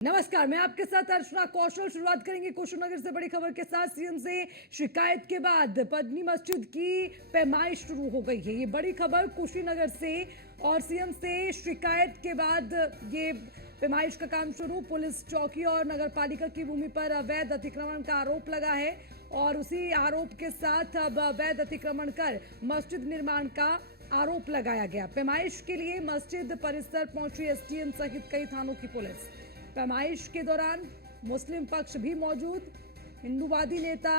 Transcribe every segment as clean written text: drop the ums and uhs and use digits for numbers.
नमस्कार, मैं आपके साथ अर्चना कौशल। शुरुआत करेंगे कुशीनगर से बड़ी खबर के साथ। सीएम से शिकायत के बाद पद्मी मस्जिद की पैमाइश शुरू हो गई है। ये बड़ी खबर कुशीनगर से, और सीएम से शिकायत के बाद ये पैमाइश का काम शुरू। पुलिस चौकी और नगरपालिका की भूमि पर अवैध अतिक्रमण का आरोप लगा है, और उसी आरोप के साथ अब अवैध अतिक्रमण कर मस्जिद निर्माण का आरोप लगाया गया। पैमाइश के लिए मस्जिद परिसर पहुंची एसडीएम सहित कई थानों की पुलिस। पैमाइश के दौरान मुस्लिम पक्ष भी मौजूद। हिंदूवादी नेता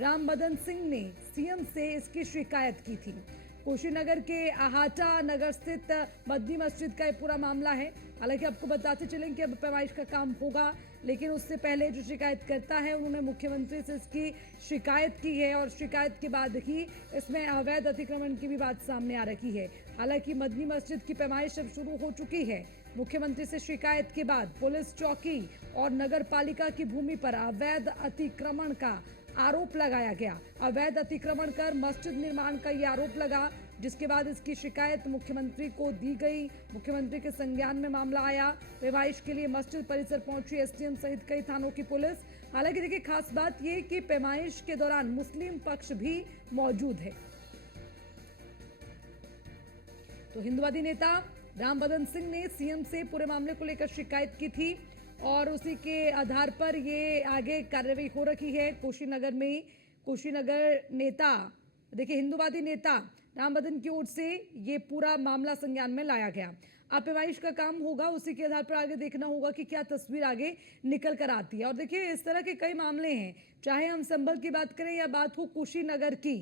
राम बदन सिंह ने सीएम से इसकी शिकायत की थी। कुशीनगर के आहाटा नगर स्थित मदनी मस्जिद का ये पूरा मामला है। हालांकि आपको बताते चलें कि अब पैमाइश का काम होगा, लेकिन उससे पहले जो शिकायत करता है उन्होंने मुख्यमंत्री से इसकी शिकायत की है, और शिकायत के बाद ही इसमें अवैध अतिक्रमण की भी बात सामने आ रही है। हालांकि मदनी मस्जिद की पैमाइश अब शुरू हो चुकी है। मुख्यमंत्री से शिकायत के बाद पुलिस चौकी और नगर पालिका की भूमि पर अवैध अतिक्रमण का आरोप लगाया गया। अवैध अतिक्रमण कर मस्जिद निर्माण का ये आरोप लगा, जिसके बाद इसकी शिकायत मुख्यमंत्री को दी गई। मुख्यमंत्री के संज्ञान में मामला आया। पैमाइश के लिए मस्जिद परिसर पहुंची एसडीएम सहित कई थानों की पुलिस। हालांकि देखिए, खास बात यह कि पैमाइश के दौरान मुस्लिम पक्ष भी मौजूद है। तो हिंदूवादी नेता राम बदन सिंह ने सीएम से पूरे मामले को लेकर शिकायत की थी, और उसी के आधार पर ये आगे कार्रवाई हो रही है कुशीनगर में। कुशीनगर नेता, देखिए, हिंदूवादी नेता राम बदन की ओर से ये पूरा मामला संज्ञान में लाया गया। अब पैमाइश का काम होगा, उसी के आधार पर आगे देखना होगा कि क्या तस्वीर आगे निकल कर आती है। और देखिए, इस तरह के कई मामले हैं, चाहे हम संभल की बात करें या बात हो कुशीनगर की।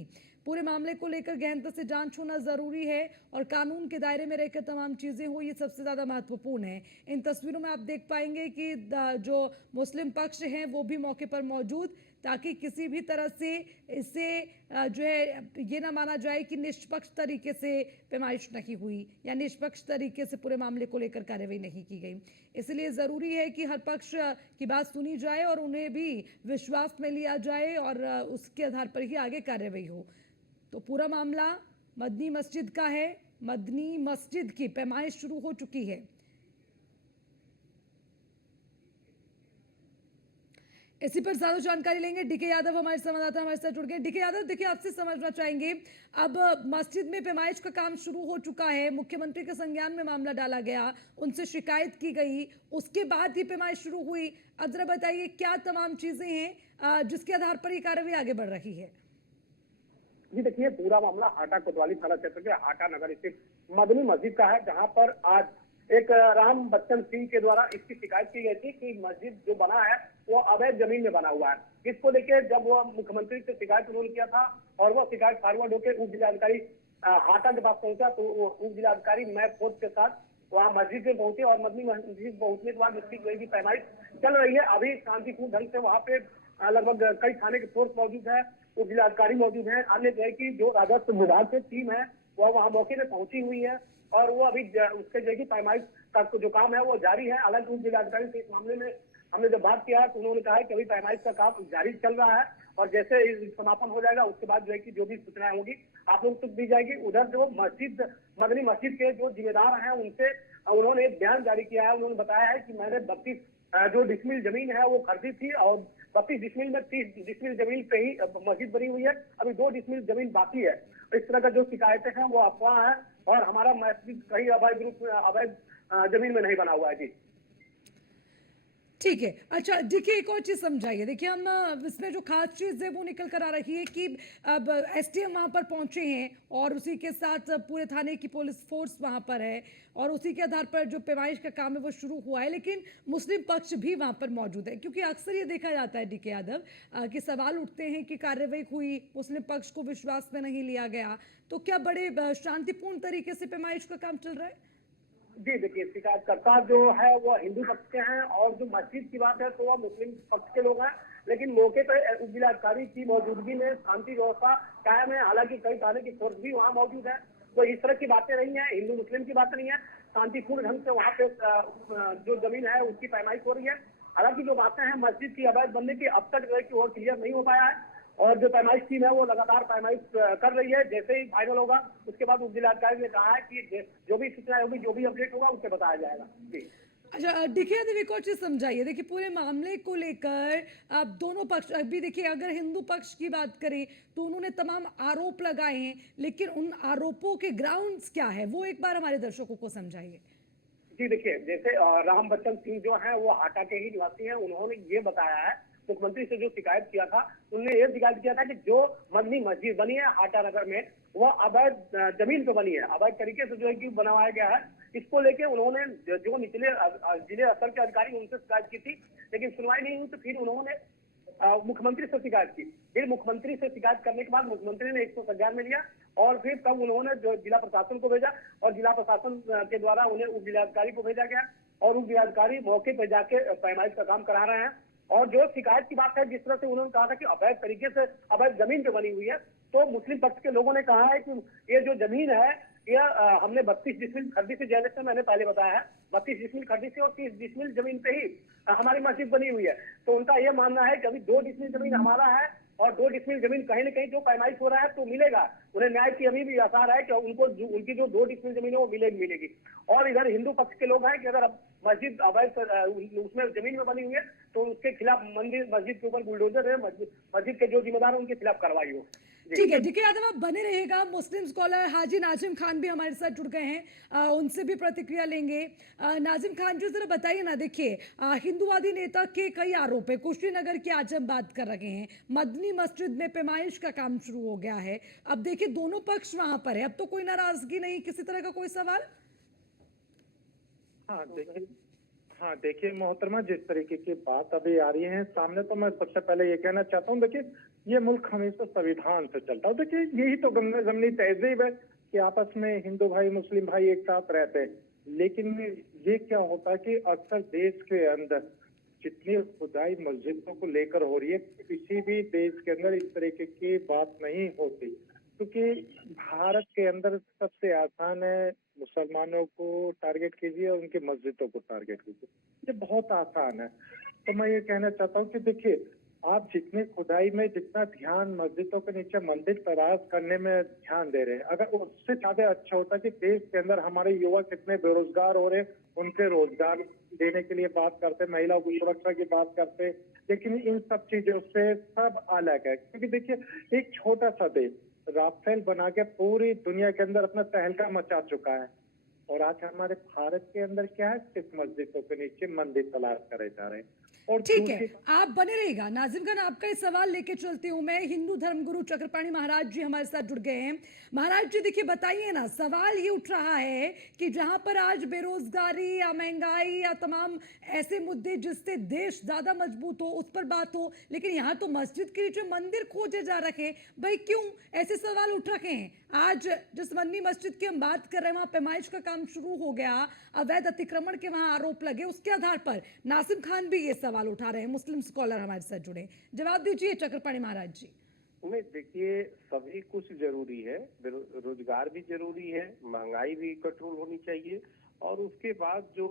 पूरे मामले को लेकर गहनता से जांच होना जरूरी है, और कानून के दायरे में रहकर तमाम चीजें हो, ये सबसे ज्यादा महत्वपूर्ण है। इन तस्वीरों में आप देख पाएंगे कि जो मुस्लिम पक्ष हैं वो भी मौके पर मौजूद, ताकि किसी भी तरह से इसे जो है ये ना माना जाए कि निष्पक्ष तरीके से पैमाइश नहीं हुई या निष्पक्ष तरीके से पूरे मामले को लेकर कार्रवाई नहीं की गई। इसलिए जरूरी है कि हर पक्ष की बात सुनी जाए और उन्हें भी विश्वास में लिया जाए, और उसके आधार पर ही आगे कार्रवाई हो। तो पूरा मामला मदनी मस्जिद का है। मदनी मस्जिद की पैमाइश शुरू हो चुकी है। इसी पर ज्यादा जानकारी लेंगे। डीके यादव हमारे संवाददाता हमारे साथ जुड़ गए। डीके यादव, देखिए, आपसे समझना चाहेंगे, अब मस्जिद में पैमाइश का काम शुरू हो चुका है, मुख्यमंत्री के संज्ञान में मामला डाला गया, उनसे शिकायत की गई, उसके बाद ही पैमाइश शुरू हुई। अब जरा बताइए, क्या तमाम चीजें हैं जिसके आधार पर ये कार्रवाई आगे बढ़ रही है? जी देखिए, पूरा मामला हाटा कोतवाली थाना क्षेत्र के हाटा नगर स्थित मदनी मस्जिद का है, जहां पर आज एक राम बच्चन सिंह के द्वारा इसकी शिकायत की गई थी कि मस्जिद जो बना है वो अवैध जमीन में बना हुआ है। इसको लेकर जब वो मुख्यमंत्री से शिकायत उन्होंने किया था, और वो शिकायत फॉरवर्ड होकर उप जिलाधिकारी हाटा के पास पहुंचा, तो उप जिलाधिकारी मैप फोर्स के साथ वहाँ मस्जिद में पहुंचे, और मदनी मस्जिद पहुंचने के बाद इसकी जो है कि पैमाइश चल रही है। अभी शांतिपूर्ण ढंग से वहाँ पे लगभग कई थाने के फोर्स मौजूद है, उप जिलाधिकारी मौजूद है, अन्य जो है कि जो राजस्व विभाग से टीम है वह वहाँ मौके पे पहुंची हुई है, और वो अभी उसके जो है कि पैमाइश का जो काम है वो जारी है। हालांकि उप जिलाधिकारी से इस मामले में हमने जब बात किया तो उन्होंने कहा कि अभी पैमाइश का काम जारी चल रहा है, और जैसे समापन हो जाएगा उसके बाद जो है कि जो भी सूचनाएं होगी आप लोग तक दी जाएगी। उधर जो मदनी मस्जिद के जो जिम्मेदार हैं उनसे उन्होंने एक बयान जारी किया है। उन्होंने बताया है कि मैंने 32 जो डिसमिल जमीन है वो खरीदी थी, और 32 डिसमिल में 30 डिसमिल जमीन पे ही मस्जिद बनी हुई है, अभी 2 डिसमिल जमीन बाकी है। इस तरह का जो शिकायतें हैं वो अफवाह है, और हमारा मस्जिद कहीं अवैध रूप में अवैध जमीन में नहीं बना हुआ है। जी ठीक है। अच्छा, देखिए, एक और चीज समझाइए। देखिए, हम इसमें जो खास चीज है वो निकल कर आ रही है कि अब एसडीएम वहां पर पहुंचे हैं, और उसी के साथ पूरे थाने की पुलिस फोर्स वहां पर है, और उसी के आधार पर जो पैमाइश का काम है वो शुरू हुआ है। लेकिन मुस्लिम पक्ष भी वहां पर मौजूद है, क्योंकि अक्सर ये देखा जाता है डीके यादव कि सवाल उठते हैं कि कार्रवाई हुई, मुस्लिम पक्ष को विश्वास में नहीं लिया गया। तो क्या बड़े शांतिपूर्ण तरीके से पैमाइश का काम चल रहा है? जी देखिए, शिकायतकर्ता जो है वो हिंदू पक्ष के हैं, और जो मस्जिद की बात है तो वह मुस्लिम पक्ष के लोग हैं। लेकिन मौके पर उप जिलाधिकारी की मौजूदगी में शांति व्यवस्था कायम है। हालांकि कई थाने की फोर्स भी वहाँ मौजूद है, तो इस तरह की बातें नहीं है, हिंदू मुस्लिम की बात नहीं है। शांतिपूर्ण ढंग से वहाँ पे जो जमीन है उसकी पैमाइश हो रही है। हालांकि जो बातें हैं मस्जिद की अवैध बनने की, अब तक जो है कि वो क्लियर नहीं हो पाया है, और जो पैमाइश टीम है वो लगातार पैमाइश कर रही है। जैसे ही फाइनल होगा उसके बाद उप जिलाधिकारी ने कहा है कि जो भी सूचना होगी, जो भी अपडेट होगा उससे बताया जाएगा। जी अच्छा, देखिए अभी एक और चीज समझाइए। देखिए पूरे मामले को लेकर अब दोनों पक्ष, अभी देखिए अगर हिंदू पक्ष की बात करें तो उन्होंने तमाम आरोप लगाए हैं, लेकिन उन आरोपों के ग्राउंड्स क्या है वो एक बार हमारे दर्शकों को समझाइए। जी देखिए, जैसे राम बच्चन सिंह जो हैं वो हाटा के ही निवासी हैं। उन्होंने ये बताया है, मुख्यमंत्री से जो शिकायत किया था, उन्होंने ये शिकायत किया था कि जो मदनी मस्जिद बनी है हाटा नगर में, वह अवैध जमीन पे बनी है, अवैध तरीके से जो है कि बनवाया गया है। इसको लेके उन्होंने जो निचले जिले स्तर के अधिकारी उनसे शिकायत की थी, लेकिन सुनवाई नहीं हुई। तो फिर उन्होंने मुख्यमंत्री से शिकायत की। फिर मुख्यमंत्री से शिकायत करने के बाद मुख्यमंत्री ने इसको संज्ञान में लिया और फिर तब उन्होंने जो जिला प्रशासन को भेजा और जिला प्रशासन के द्वारा उन्हें उप जिलाधिकारी को भेजा गया और उप जिलाधिकारी मौके पर जाके पैमाइश का काम करा रहे हैं। और जो शिकायत की बात है, जिस तरह से उन्होंने कहा था कि अवैध तरीके से अवैध जमीन पे बनी हुई है, तो मुस्लिम पक्ष के लोगों ने कहा है कि ये जो जमीन है यह हमने 32 डिसमिल खरीदी थी, जैसे मैंने पहले बताया है, 32 डिसमिल खरीदी थी और 30 डिसमिल जमीन पे ही हमारी मस्जिद बनी हुई है। तो उनका यह मानना है कि अभी 2 डिसमिल जमीन हमारा है और 2 डिसमिल जमीन कहीं न कहीं जो पैमाइश हो रहा है तो मिलेगा। उन्हें न्याय की अभी भी आसार है कि उनको उनकी जो 2 डिसमिल जमीन है वो मिलेगी। और इधर हिंदू पक्ष के लोग हैं कि अगर अब मस्जिद अवैध उसमें जमीन में बनी हुई है तो उसके खिलाफ मस्जिद के ऊपर बुलडोजर है, मस्जिद के जो जिम्मेदार है उनके खिलाफ कार्रवाई हो। ठीक है, देखिए यादव आप बने रहिएगा। मुस्लिम स्कॉलर हाजी नाजिम खान भी हमारे साथ जुड़ गए हैं, उनसे भी प्रतिक्रिया लेंगे। नाजिम खान जी जरा बताइए ना, देखिए हिंदूवादी नेता के कई आरोप है। कुशीनगर की आज हम बात कर रहे हैं, मदनी मस्जिद में पैमाइश का काम शुरू हो गया है। अब देखिए दोनों पक्ष वहां पर है, अब तो कोई नाराजगी नहीं, किसी तरह का कोई सवाल। हाँ देखिए हाँ देखिए मोहतरमा, जिस तरीके की बात अभी आ रही है सामने, तो मैं सबसे पहले ये कहना चाहता हूँ, देखिए ये मुल्क हमेशा संविधान से चलता है। देखिए यही तो जमनी तहजीब है कि आपस में हिंदू भाई मुस्लिम भाई एक साथ रहते हैं। लेकिन ये क्या होता है कि अक्सर देश के अंदर जितनी खुदाई मस्जिदों को लेकर हो रही है, किसी भी देश के अंदर इस तरीके की बात नहीं होती। क्योंकि भारत के अंदर सबसे आसान है, मुसलमानों को टारगेट कीजिए और उनकी मस्जिदों को टारगेट कीजिए, ये बहुत आसान है। तो मैं ये कहना चाहता हूँ कि देखिए आप जितनी खुदाई में जितना ध्यान मस्जिदों के नीचे मंदिर तराश करने में ध्यान दे रहे हैं, अगर उससे ज्यादा अच्छा होता कि देश के अंदर हमारे युवा कितने बेरोजगार हो रहे हैं, उनके रोजगार देने के लिए बात करते, महिलाओं की सुरक्षा की बात करते। लेकिन इन सब चीजों से सब अलग है, क्योंकि देखिए एक छोटा सा देश राफेल बना के पूरी दुनिया के अंदर अपना तहलका मचा चुका है, और आज हमारे भारत के अंदर क्या है, सिर्फ मस्जिदों के नीचे मंदिर तलाश करे जा रहे हैं। और ठीक है, दूसरी आप बने रहिएगा। नाजिम खान, आपका ये सवाल लेके चलती हूँ मैं। हिंदू धर्मगुरु चक्रपाणी महाराज जी हमारे साथ जुड़ गए हैं। महाराज जी देखिए बताइए ना, सवाल ये उठ रहा है कि जहां पर आज बेरोजगारी या महंगाई या तमाम ऐसे मुद्दे जिससे देश ज्यादा मजबूत हो उस पर बात हो, लेकिन यहाँ तो मस्जिद के नीचे मंदिर खोजे जा रखे हैं। भाई क्यों ऐसे सवाल उठ रखे हैं? आज जिस मन्नी मस्जिद की हम बात कर रहे हैं वहां पैमाइश का काम शुरू हो गया, अवैध अतिक्रमण के वहां आरोप लगे, उसके आधार पर नासिम खान भी ये सवाल उठा रहे हैं। मुस्लिम स्कॉलर हमारे साथ जुड़े, जवाब दीजिए चक्रपाणी महाराज जी। नहीं, देखिए सभी कुछ जरूरी है, रोजगार भी जरूरी है, महंगाई भी कंट्रोल होनी चाहिए, और उसके बाद जो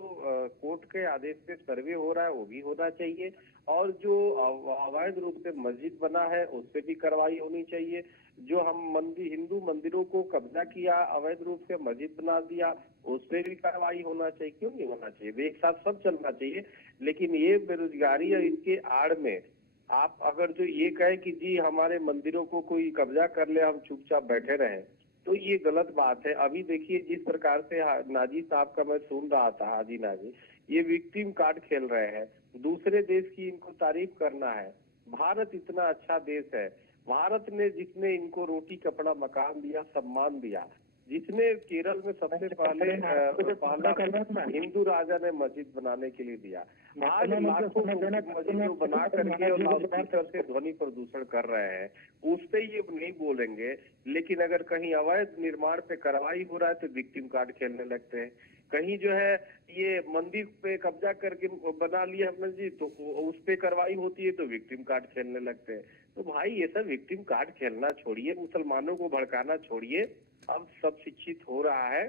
कोर्ट के आदेश पे सर्वे हो रहा है वो भी होना चाहिए, और जो अवैध रूप से मस्जिद बना है उस पे भी कार्रवाई होनी चाहिए। जो हम हिंदू मंदिरों को कब्जा किया, अवैध रूप से मस्जिद बना दिया, उस पे भी कार्रवाई होना चाहिए। क्यों नहीं होना चाहिए? एक साथ सब चलना चाहिए। लेकिन ये बेरोजगारी और इसके आड़ में आप अगर जो ये कहे कि जी हमारे मंदिरों को कोई कब्जा कर ले, हम चुपचाप बैठे रहें, तो ये गलत बात है। अभी देखिए जिस प्रकार से नाजी साहब का मैं सुन रहा था, हाजी नाजी, ये विक्टिम कार्ड खेल रहे हैं। दूसरे देश की इनको तारीफ करना है। भारत इतना अच्छा देश है, भारत ने जिसने इनको रोटी कपड़ा मकान दिया, सम्मान दिया, जिसने केरल में सबसे पहला हिंदू राजा ने मस्जिद बनाने के लिए दिया। आज लाखों मस्जिद बना करके और लाउडस्पीकर से ध्वनि प्रदूषण कर रहे हैं, उस पे ये नहीं बोलेंगे। लेकिन अगर कहीं अवैध निर्माण पे कार्रवाई हो रहा है तो विक्टिम कार्ड खेलने लगते हैं। कहीं जो है ये मंदिर पे कब्जा करके बना लिया मस्जिद, तो उस पे कार्रवाई होती है तो विक्टिम कार्ड खेलने लगते हैं। तो भाई ये सब विक्टिम कार्ड खेलना छोड़िए, मुसलमानों को भड़काना छोड़िए। अब सब शिक्षित हो रहा है,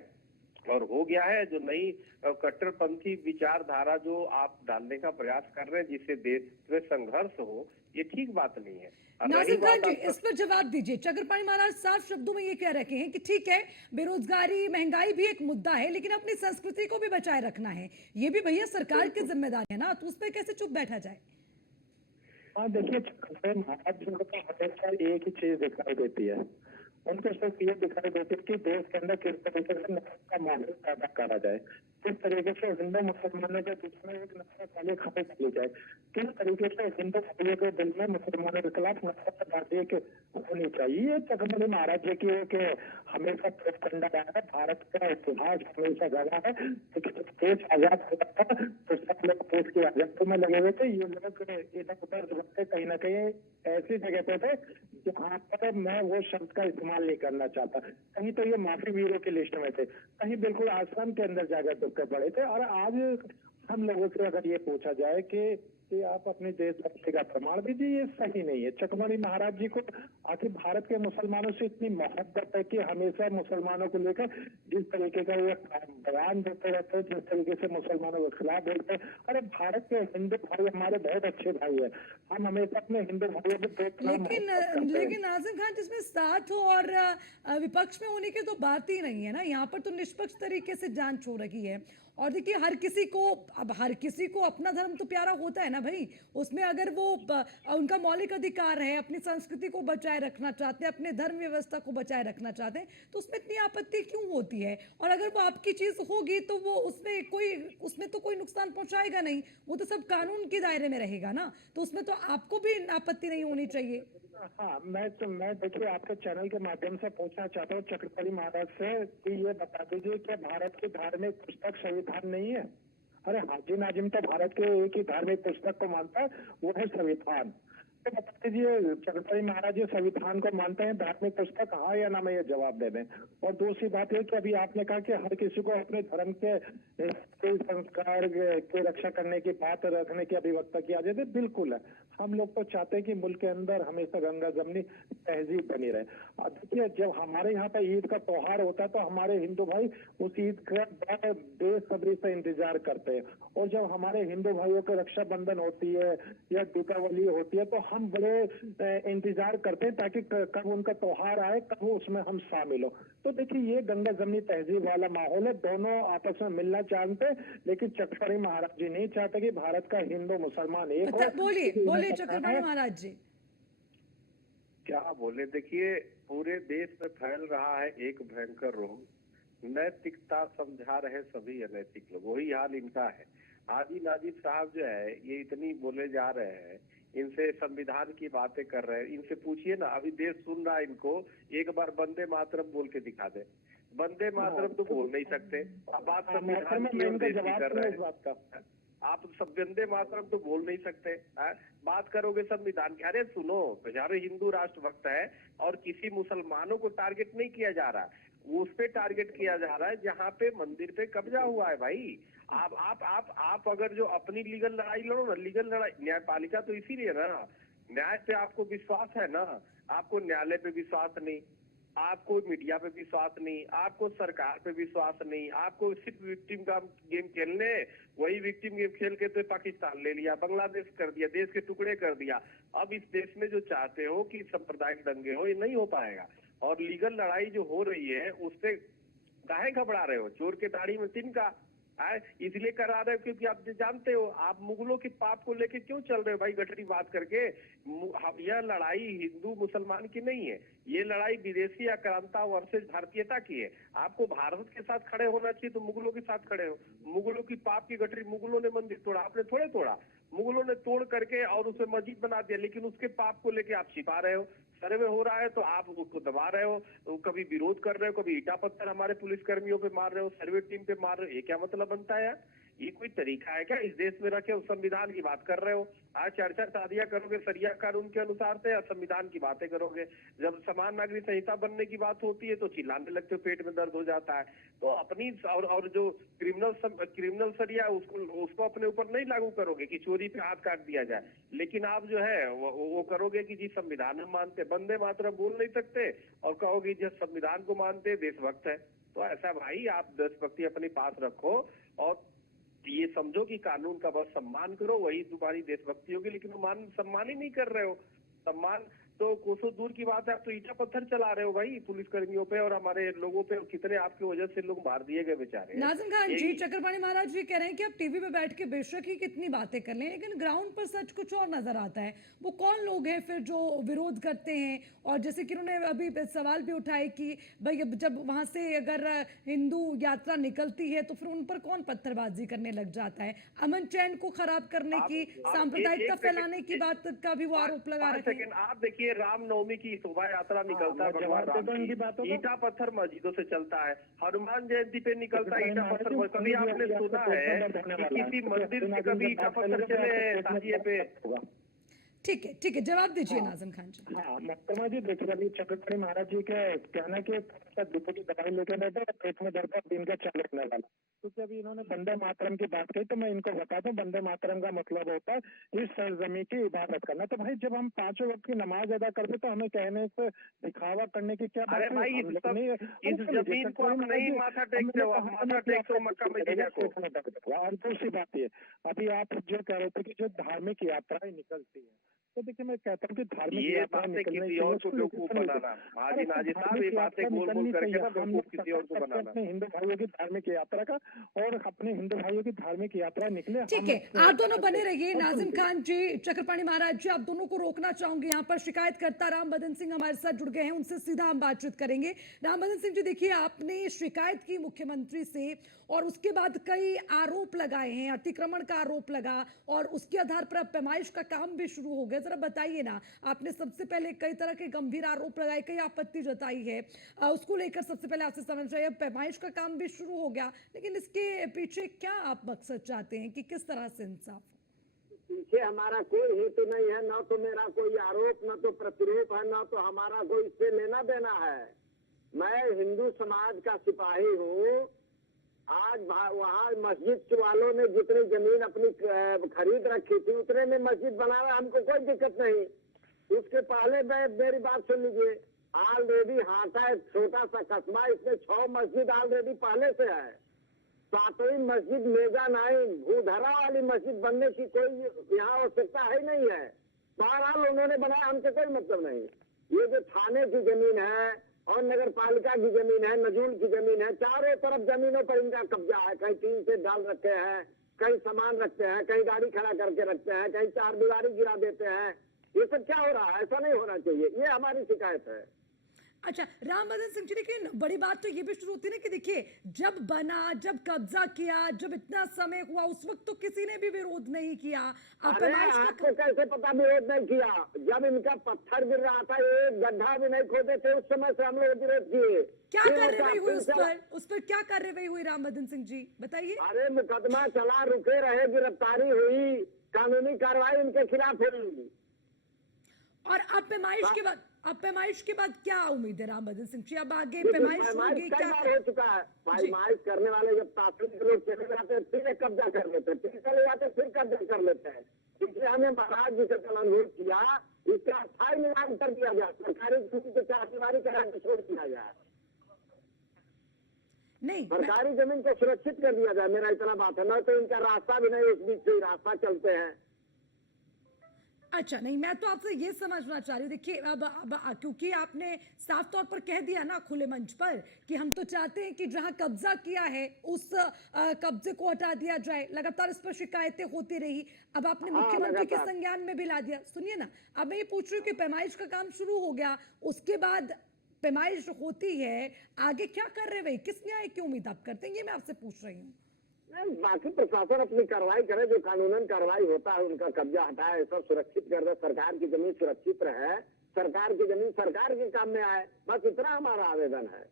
और हो गया है जो नई कट्टरपंथी विचारधारा जो आप डालने का प्रयास कर रहे हैं जिससे देश में संघर्ष हो, ये ठीक बात नहीं है। और रही नाजिम खान बात जी, आपका, इस पर जवाब दीजिए। चक्रपाणी महाराज साफ शब्दों में ये कह रखे हैं कि ठीक है, बेरोजगारी महंगाई भी एक मुद्दा है, लेकिन अपनी संस्कृति को भी बचाए रखना है। ये भी भैया सरकार की जिम्मेदारी है ना, तो उस पर कैसे चुप बैठा जाए? हाँ देखिए, चक्रधर महाराज जी को तो हमेशा एक ही चीज दिखाई देती है, उनको सिर्फ ये दिखाई देती है कि देश के अंदर किस तरीके से नफरत का माहौल पैदा करा जाए, किस तरीके से हिंदू मुसलमानों के बीच में एक नफरत वाली खबर डाली जाए, किस तरीके से हिंदू भाइयों के दिल में मुसलमानों के खिलाफ नफरत डालने की होनी चाहिए। ये चक्रधर महाराज जी की एक हमेशा प्रोपगंडा रहा है। भारत का इतिहास हमेशा गवाह है कि जब देश आजाद हुआ था तो सब लोग देश की आजादी में लगे हुए थे। ये लोग इधर उधर वक्त कहीं ना कहीं ऐसी जगह पे थे जहाँ पर मैं वो शब्द का इस्तेमाल नहीं करना चाहता। कहीं तो ये माफी वीरों की लिस्ट में थे, कहीं बिल्कुल आश्रम के अंदर जाकर दुख के पड़े थे। और आज हम लोगों से अगर ये पूछा जाए कि आप अपने देशभक्ति का प्रमाण दीजिए, ये सही नहीं है। चक्रधर महाराज जी को आखिर भारत के मुसलमानों से इतनी मोहब्बत है कि हमेशा मुसलमानों को लेकर जिस तरीके का ये बयान देते रहते हैं, जिस तरीके से मुसलमानों के खिलाफ बोलते हैं। अरे भारत के हिंदू भाई हमारे बहुत अच्छे भाई है, हम हमेशा अपने हिंदू भाइयों को लेकिन नाजिम खान, जिसमें साथ हो और विपक्ष में होने की तो बात ही नहीं है ना। यहाँ पर तो निष्पक्ष तरीके से जांच हो रही है। और देखिए, हर किसी को अपना धर्म तो प्यारा होता है ना भाई। उसमें अगर वो उनका मौलिक अधिकार है, अपनी संस्कृति को बचाए रखना चाहते हैं, अपने धर्म व्यवस्था को बचाए रखना चाहते हैं, तो उसमें इतनी आपत्ति क्यों होती है? और अगर वो आपकी चीज होगी तो वो उसमें तो कोई नुकसान पहुंचाएगा नहीं, वो तो सब कानून के दायरे में रहेगा ना। तो उसमें तो आपको भी आपत्ति नहीं होनी चाहिए। हाँ, मैं देखिए आपके चैनल के माध्यम से पूछना चाहता हूँ चक्रधरी महाराज से कि ये बता दीजिए कि भारत की धार्मिक पुस्तक संविधान नहीं है? अरे हाजी नाजिम तो भारत के एक ही धार्मिक पुस्तक को मानता है, वो है संविधान। तो बता दीजिए चक्रधरी महाराज जी संविधान को मानते हैं, धार्मिक पुस्तक हाँ या ना, में ये जवाब दे दें। और दूसरी बात है कि अभी आपने कहा कि हर किसी को अपने धर्म के संस्कार की रक्षा करने की बात रखने की अभिव्यक्ति की आजादी बिल्कुल है। हम लोग तो चाहते हैं कि मुल्क के अंदर हमेशा गंगा जमनी तहजीब बनी रहे। देखिए, जब हमारे यहाँ पे ईद का त्योहार होता है तो हमारे हिंदू भाई उस ईद का बड़ा बेसब्री से इंतजार करते हैं। और जब हमारे हिंदू भाइयों की रक्षाबंधन होती है या दीपावली होती है तो हम बड़े इंतजार करते हैं ताकि कब उनका त्योहार आए, कब उसमें हम शामिल हो। तो देखिए, ये गंगा जमनी तहजीब वाला माहौल है। दोनों आपस में मिलना चाहते हैं, लेकिन चक्रधरी महाराज जी नहीं चाहते कि भारत का हिंदू मुसलमान एक हो। बोलिए चक्रपाणी महाराज जी। क्या बोले, देखिए पूरे देश में फैल रहा है एक भयंकर रोग, नैतिकता समझा रहे सभी अनैतिक लोग, वही हाल इनका है। हाजी नाजिब साहब जो है ये इतनी बोले जा रहे हैं, इनसे संविधान की बातें कर रहे हैं, इनसे पूछिए ना, अभी देश सुन रहा है इनको, एक बार वंदे मातरम बोल के दिखा दे। वंदे मातरम तो बोल नहीं सकते, अब बात संविधान की और देश की कर रहे हैं। आप सब वंदे मातरम तो बोल नहीं सकते, बात करोगे संविधान की। अरे सुनो, बेचारे हिंदू राष्ट्रभक्त है और किसी मुसलमानों को टारगेट नहीं किया जा रहा, उस पे टारगेट किया जा रहा है जहाँ पे मंदिर पे कब्जा हुआ है भाई। आप अगर जो अपनी लीगल लड़ाई लड़ो ना, लीगल लड़ाई, न्यायपालिका तो इसीलिए ना, न्याय पे आपको विश्वास है ना, आपको न्यायालय पे विश्वास नहीं, आपको मीडिया पे विश्वास नहीं, आपको सरकार पे विश्वास नहीं, आपको सिर्फ विक्टिम का गेम खेलने, वही विक्टिम गेम खेल के तो पाकिस्तान ले लिया, बांग्लादेश कर दिया, देश के टुकड़े कर दिया। अब इस देश में जो चाहते हो कि सांप्रदायिक दंगे हो, ये नहीं हो पाएगा। और लीगल लड़ाई जो हो रही है उससे काहे घबरा रहे हो? चोर के दाढ़ी में तिनका इसलिए करा रहे हो क्योंकि आप जानते हो आप मुगलों के पाप को लेके क्यों चल रहे हो भाई, गठरी बात करके। यह लड़ाई हिंदू मुसलमान की नहीं है, ये लड़ाई विदेशी आक्रांता वर्सेस भारतीयता की है। आपको भारत के साथ खड़े होना चाहिए तो मुगलों के साथ खड़े हो। मुगलों की पाप की गठरी, मुगलों ने मंदिर तोड़ा, आपने थोड़े तोड़ा, मुगलों ने तोड़ करके और उसे मस्जिद बना दिया, लेकिन उसके पाप को लेके आप छिपा रहे हो। सर्वे हो रहा है तो आप उसको दबा रहे हो, कभी विरोध कर रहे हो, कभी ईटा पत्थर हमारे पुलिस कर्मियों पे मार रहे हो, सर्वे टीम पे मार रहे हो। ये क्या मतलब बनता है यार? ये कोई तरीका है क्या? इस देश में रखे उस संविधान की बात कर रहे हो, आज चर्चा शादियां करोगे सरिया कानून के अनुसार से या संविधान की बातें करोगे। जब समान नागरिक संहिता बनने की बात होती है तो चिल्लाने लगते हो, पेट में दर्द हो जाता है। तो अपनी और जो क्रिमिनल सरिया उसको अपने ऊपर नहीं लागू करोगे कि चोरी पे हाथ काट दिया जाए, लेकिन आप जो है वो करोगे कि जी संविधान हम मानते, वंदे मातरम बोल नहीं सकते और कहोगे जी संविधान को मानते, देशभक्त है। तो ऐसा भाई आप देशभक्ति अपने पास रखो और ये समझो कि कानून का बस सम्मान करो, वही तुम्हारी देशभक्ति होगी। लेकिन सम्मान ही नहीं कर रहे हो। सम्मान तो कोसों दूर की बात है, आप तो ईटा पत्थर चला रहे हो भाई पुलिसकर्मियों पे और हमारे लोगों पे। कितने आपकी वजह से लोग मार दिए गए बेचारे। नाजिम खान जी, चक्रपाणी महाराज जी कह रहे हैं कि आप टीवी पे बैठ के बेशक ही कितनी बातें कर लें, लेकिन ग्राउंड पर सच कुछ और नजर आता है। वो कौन लोग हैं फिर जो विरोध करते हैं? और जैसे कि उन्होंने अभी सवाल भी उठाए कि भाई जब वहां से अगर हिंदू यात्रा निकलती है तो फिर उन पर कौन पत्थरबाजी करने लग जाता है? अमन चैन को खराब करने की, सांप्रदायिकता फैलाने की बात का भी वो आरोप लगा रहे हैं। आप देखिए, रामनवमी की शोभा यात्रा निकलता है भगवान राम की, ईटा पत्थर मस्जिदों से चलता है। हनुमान जयंती पे निकलता है ईटा पत्थर। कभी आपने सुना है कि किसी मंदिर से कभी ईटा पत्थर चले ताजिए पे? ठीक है, जवाब दीजिए नाजिम खान जी। हाँ मोहतरमा जी, देखिए अभी चक्रपाणी महाराज जी का कहना कि दुखों की दवाई लेके बैठे और पेट में दर्द दिन का चालू होने वाला। क्योंकि अभी इन्होंने वंदे मातरम की बात कही तो मैं इनको बता दूं, वंदे मातरम का मतलब होता है इस सरजमी की इबादत करना। तो भाई जब हम 5 वक्त की नमाज अदा करते तो हमें कहने से दिखावा करने की क्या बात? अरे भाई इस जमीन को आप नहीं माथा टेकते हो, आप माथा टेकते हो मक्का मदीना को। और दूसरी बात ये, अभी आप जो कह रहे थे कि जो धार्मिक यात्राएं निकलती है, तो देखिए मैं कहता हूँ कि धार्मिक ये बातें किसी और को बेवकूफ बनाना, हाजी नाजी साहब, ये बातें गोल गोल करके ना बेवकूफ किसी और को बनाना। अपने हिंदू भाइयों की धार्मिक यात्रा का और अपने हिंदू भाइयों की धार्मिक यात्रा निकले। ठीक है, आप दोनों बने रहिए। नाजिम खान जी, चक्रपाणी महाराज जी, आप दोनों को रोकना चाहूंगी। यहाँ पर शिकायतकर्ता राम बदन सिंह हमारे साथ जुड़ गए हैं, उनसे सीधा हम बातचीत करेंगे। राम बदन सिंह जी, देखिए आपने शिकायत की मुख्यमंत्री से और उसके बाद कई आरोप लगाए हैं, अतिक्रमण का आरोप लगा और उसके आधार पर अब पैमाइश का काम भी शुरू हो गया। जरा बताइए ना, आपने सबसे पहले कई तरह के गंभीर आरोप लगाए, कई आपत्ति जताई है, उसको लेकर सबसे पहले आपसे समझना चाहिए। अब पैमाइश का काम भी शुरू हो गया, लेकिन इसके पीछे क्या आप मकसद चाहते हैं कि किस तरह से इंसाफ? पीछे हमारा कोई हेतु नहीं है, न तो मेरा कोई आरोप, न तो प्रतिरोध है, न तो हमारा कोई इससे लेना देना है। मैं हिंदू समाज का सिपाही हूँ। आज वहाँ मस्जिद वालों ने जितनी जमीन अपनी खरीद रखी थी उतने में मस्जिद बना रहा, हमको कोई दिक्कत नहीं। उसके पहले मेरी बात सुन लीजिए। ऑलरेडी हाटा एक छोटा सा कस्बा, इसमें 6 मस्जिद ऑलरेडी पहले से है। 7वीं मस्जिद मेगा 9 भूधरा वाली मस्जिद बनने की कोई यहाँ आवश्यकता है नहीं है। बहरहाल उन्होंने बनाया, हमसे कोई मतलब नहीं। ये जो थाने की जमीन है और नगर पालिका की जमीन है, नजूल की जमीन है, चारों तरफ जमीनों पर इनका कब्जा है। कहीं टीन से डाल रखे हैं, कहीं सामान रखते हैं, कहीं गाड़ी खड़ा करके रखते हैं, कहीं 4 दीवारी गिरा देते हैं। ये सब क्या हो रहा है? ऐसा नहीं होना चाहिए, ये हमारी शिकायत है। अच्छा राम बदन सिंह जी, लेकिन बड़ी बात तो ये भी शुरू होती है ना कि देखिए जब बना, जब कब्जा किया, जब इतना समय हुआ, उस वक्त तो किसी ने भी विरोध नहीं किया। अरे आपको कैसे पता विरोध नहीं किया? जब इनका पत्थर गिर रहा था, एक गड्ढा भी नहीं खोदे थे, उस समय से हम लोग विरोध किए। क्या कार्रवाई हुई उस पर क्या कार्रवाई हुई राम बदन सिंह जी, बताइए। अरे मुकदमा चला, रुके रहे, गिरफ्तारी हुई, कानूनी कार्रवाई इनके खिलाफ हुई। और अब पैमाइश के बाद क्या उम्मीद है राम बदन सिंह जी? अब आगे पैमाइश होगी क्या? हो चुका है। पैमाइश करने वाले जब ताकत लोग चले जाते हैं फिर कब्जा कर लेते हैं, फिर चले जाते हैं, फिर कब्जा कर लेते हैं। इसलिए हमने महाराज जी से कल अनुरोध किया, इसका स्थायी निवारण कर दिया जाए, सरकारी जमीन को चारदीवारी करा के छोड़ दिया जाए, नहीं सरकारी जमीन को सुरक्षित कर दिया जाए। मेरा इतना बात है, न तो इनका रास्ता भी नहीं, उस बीच से रास्ता चलते हैं। अच्छा नहीं, मैं तो आपसे ये समझना चाह रही हूँ। देखिए अब क्योंकि आपने साफ तौर पर कह दिया ना खुले मंच पर कि हम तो चाहते हैं कि जहां कब्जा किया है उस कब्जे को हटा दिया जाए। लगातार इस पर शिकायतें होती रही, अब आपने मुख्यमंत्री के संज्ञान में भी ला दिया। सुनिए ना, अब मैं ये पूछ रही हूँ कि पैमाइश का काम शुरू हो गया, उसके बाद पैमाइश होती है, आगे क्या कर रहे भाई, किस न्याय की उम्मीद आप करते हैं, ये मैं आपसे पूछ रही हूँ। बाकी प्रशासन अपनी कार्रवाई करे, जो कानूनन कार्रवाई होता है उनका कब्जा हटाए, सब सुरक्षित कर दे, सरकार की जमीन सुरक्षित रहे, सरकार की जमीन सरकार के काम में आए, बस इतना हमारा आवेदन है।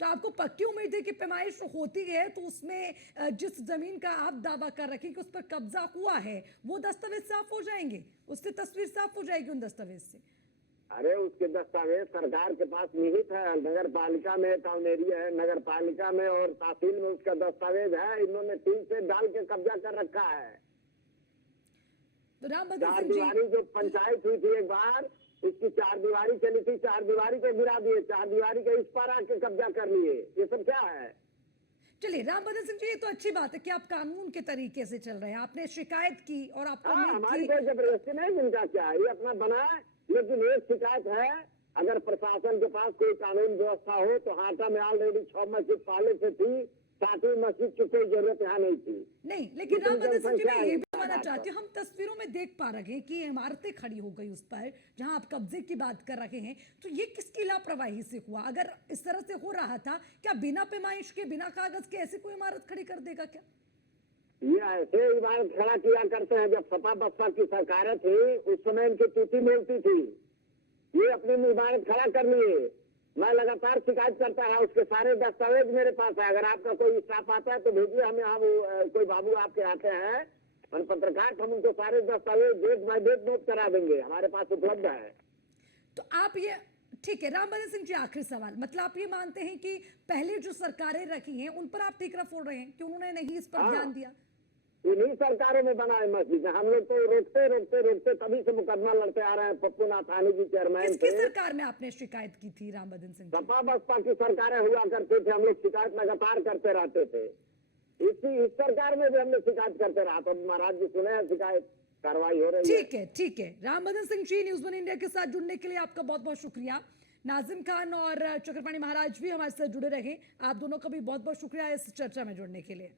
तो आपको पक्की उम्मीद है कि पैमाइश होती है तो उसमें जिस जमीन का आप दावा कर रखे कि उस पर कब्जा हुआ है वो दस्तावेज साफ हो जाएंगे, उससे तस्वीर साफ हो जाएगी उन दस्तावेज से? अरे उसके दस्तावेज सरकार के पास निहित है, नगर पालिका में टाउन एरिया है, नगर पालिका में और तहसील में उसका दस्तावेज है। इन्होंने टीन से डाल के कब्जा कर रखा है। तो राम बदन 4 सिंह जी, दीवारी जो पंचायत हुई थी एक बार, उसकी चार दीवारी चली थी, चार दीवारी को गिरा दिए, चार दीवारी के इस पार आके कब्जा कर लिए। ये सब क्या है? चलिए राम बदन सिंह जी, ये तो अच्छी बात है कि आप कानून के तरीके से चल रहे हैं। आपने शिकायत की और आपको हाँ, उम्मीद हमारी थी। कोई जबरदस्ती नहीं, जिनका क्या है, ये अपना बनाए। लेकिन एक शिकायत है, अगर प्रशासन के पास कोई कानून व्यवस्था हो तो हाटा में ऑलरेडी 6 मस्जिद पहले से थी, 7वीं मस्जिद की कोई जरूरत यहाँ नहीं थी। नहीं, लेकिन राम बदन सिंह जी, मैं ये भी मानना बात चाहती हूँ, हम तस्वीरों में देख पा रहे हैं कि ये इमारतें खड़ी हो गई उस पर जहां आप कब्जे की बात कर रहे हैं। तो ये किसकी लापरवाही से हुआ? अगर इस तरह से हो रहा था, क्या बिना पैमाइश के, बिना कागज के ऐसी कोई इमारत खड़ी कर देगा क्या? ये ऐसे इमारत खड़ा किया करते हैं। जब सपा बसपा की सरकारें थी उस समय इनकी टूटी मिलती थी, ये अपनी इमारत खड़ा कर लिए। मैं लगातार शिकायत करता रहा, उसके सारे दस्तावेज मेरे पास है। अगर आपका कोई स्टाफ आता है तो भेजिए हमें, हम कोई बाबू आपके आते हैं हम पत्रकार, हम उनको सारे दस्तावेज डेट बाय डेट नोट करा देंगे, हमारे पास उपलब्ध है। तो आप ये, ठीक है राम बदन सिंह जी, आखिरी सवाल, मतलब आप ये मानते हैं कि पहले जो सरकारें रखी हैं उन पर आप ठीकरा फोड़ रहे हैं कि उन्होंने नहीं इस पर हाँ। ध्यान दिया? इन्हीं सरकारों में बनाए मस्जिद। हम लोग तो रोकते रोकते रोकते तभी से मुकदमा लड़ते आ रहे हैं पप्पू नाथानी जी चेयरमैन किसकी थे। सरकार में आपने शिकायत की थी राम बदन सिंह जी? सपा बसपा की सरकारें हुआ करते थे, हम लोग शिकायत लगातार करते रहते थे। इस सरकार में भी हमने शिकायत करते रहा। तो महाराज जी सुने हैं, शिकायत कार्रवाई हो रही है। ठीक है, ठीक है। राम बदन Singh ji, news one India के साथ जुड़ने के लिए आपका बहुत बहुत शुक्रिया। नाजिम खान और चक्रपाणी महाराज भी हमारे साथ जुड़े रहे। आप दोनों का भी बहुत बहुत शुक्रिया इस चर्चा में जुड़ने के लिए।